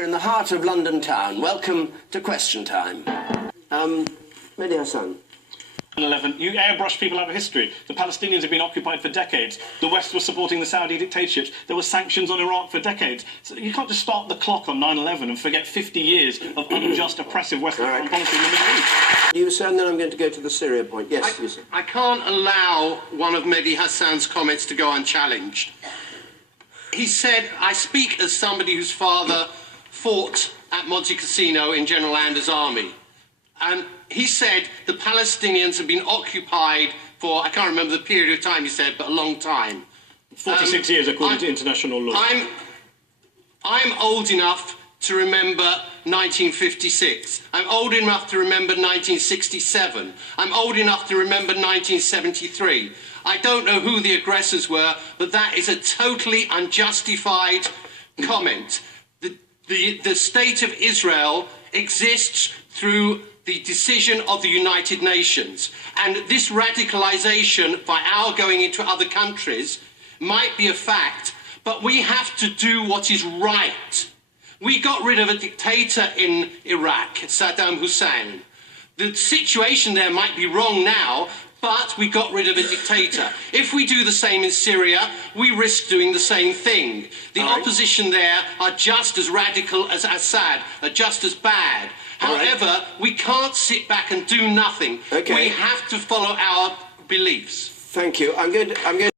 We're in the heart of London town. Welcome to Question Time. Mehdi Hasan. 9/11, you airbrush people out of history. The Palestinians have been occupied for decades. The West was supporting the Saudi dictatorships. There were sanctions on Iraq for decades. So you can't just start the clock on 9/11 and forget 50 years of unjust, oppressive Western foreign policy in the Middle East. You sir, and then I'm going to go to the Syria point. Yes, you sir. I can't allow one of Mehdi Hasan's comments to go unchallenged. He said, I speak as somebody whose father fought at Monte Cassino in General Anders' army. And he said the Palestinians have been occupied for, I can't remember the period of time he said, but a long time. 46 years according to international law. I'm old enough to remember 1956. I'm old enough to remember 1967. I'm old enough to remember 1973. I don't know who the aggressors were, but that is a totally unjustified comment. The state of Israel exists through the decision of the United Nations. And this radicalization by our going into other countries might be a fact, but we have to do what is right. We got rid of a dictator in Iraq, Saddam Hussein. The situation there might be wrong now, but we got rid of a dictator. If we do the same in Syria, we risk doing the same thing. The opposition there are just as radical as Assad, are just as bad. However, we can't sit back and do nothing. Okay. We have to follow our beliefs. Thank you. I'm going